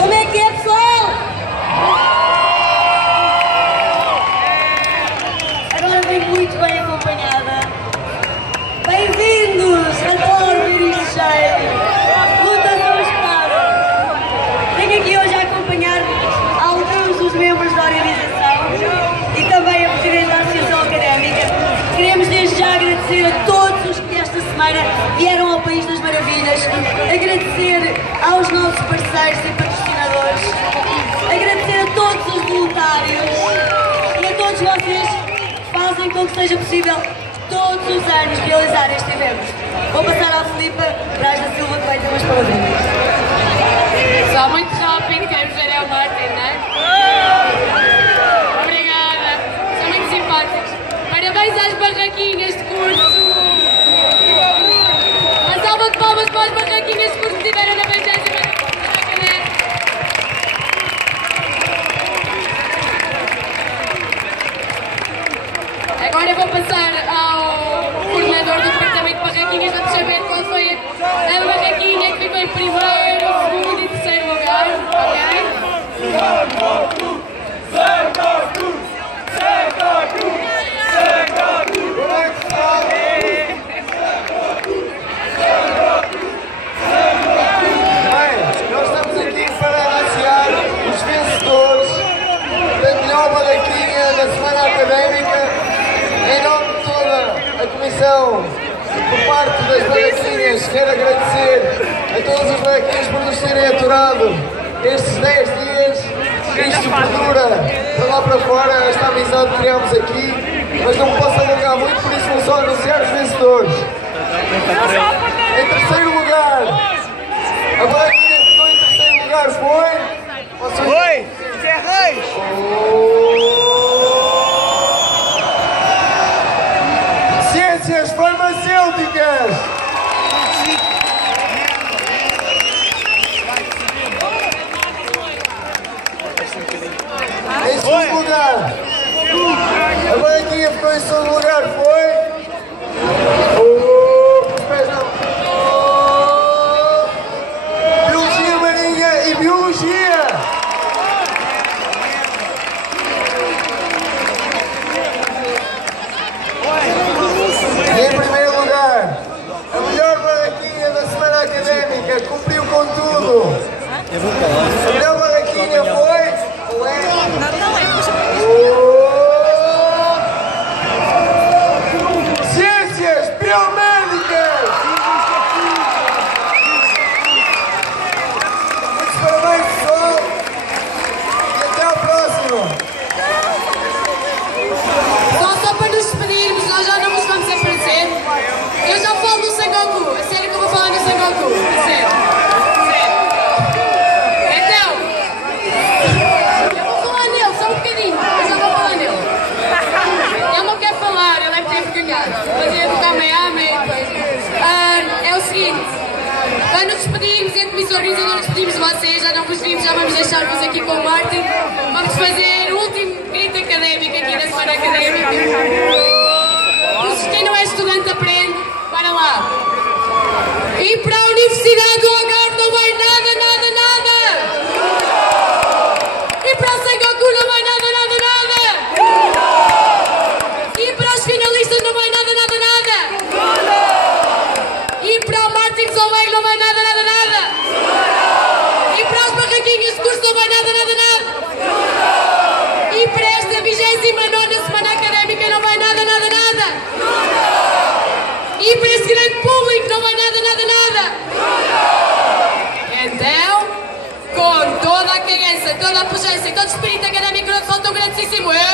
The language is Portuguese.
Como é que é, pessoal? Agora venho muito bem acompanhada. Bem-vindos! Adoro ver isto cheio. Lutação espada. Tenho aqui hoje a acompanhar alguns dos membros da organização e também a Presidente da Associação Académica. Queremos desde já agradecer a todos os que esta semana vieram ao País das Maravilhas, agradecer aos nossos parceiros e patrocinadores, agradecer a todos os voluntários e a todos vocês que fazem com que seja possível todos os anos realizar este evento. Vou passar à Filipa Braz da Silva, que vai ter umas palavrinhas. Só muito rápido, queremos ver ao Martin, não é? Obrigada, são muito simpáticos. Parabéns às barraquinhas de curso. Uma salva de palmas para as barraquinhas de curso que tiveram na 20ª Académica. Agora eu vou passar ao coordenador do departamento de barraquinhas para saber qual foi a barraquinha que ficou em primeiro, segundo e terceiro lugar, ok? Bem, nós estamos aqui para anunciar os vencedores da melhor barraquinha da Semana Académica. Em nome de toda a comissão, por parte das barraquinhas, quero agradecer a todas as barraquinhas por nos terem aturado estes 10 dias. Isto perdura para lá para fora, esta amizade que criamos aqui, mas não me posso alongar muito, por isso vou só anunciar os vencedores. Em terceiro lugar, a barraquinha que ficou em terceiro lugar foi... Oi, Ferreiros! Ciências Farmacêuticas! Em segundo lugar, a barraquinha ficou em segundo lugar foi... Biologia Marinha e Biologia! E em primeiro lugar, a melhor barraquinha da Semana Académica, cumpriu com tudo. A melhor barraquinha foi... Ciências Biomédicas! Muitos parabéns, pessoal! E até ao próximo! Só para nos despedirmos, nós já não nos vamos aparecer. Eu já falo no Sengoku, a sério que eu vou falar no Sengoku, a sério. Então, eu vou falar nele, só um bocadinho, eu já vou falar nele. Ele não quer falar, ele é que teve ganhado. Fazia do Kamehameha e depois. É o seguinte, para nos despedirmos, em comissão organizadora, despedimos de vocês, já não vos vimos, já vamos deixar-vos aqui com o Martin. Vamos fazer o último grito académico aqui da Semana Académica. Quem não é estudante aprende, para lá. E para a Universidade do Algarve não vai nada, nada, nada. E para o Sengoku não vai nada, nada, nada. E para os finalistas não vai nada, nada, nada. E para o Martin Solveig não vai nada, nada, nada. E para as barraquinhas de curso não vai nada, nada, nada. E para esta 29ª Semana Académica não vai nada, nada, nada. E para este grande público não vai nada, nada, nada. Então, com toda a cagança, toda a pujança e todo o espírito académico, não falta um grandíssimo eu.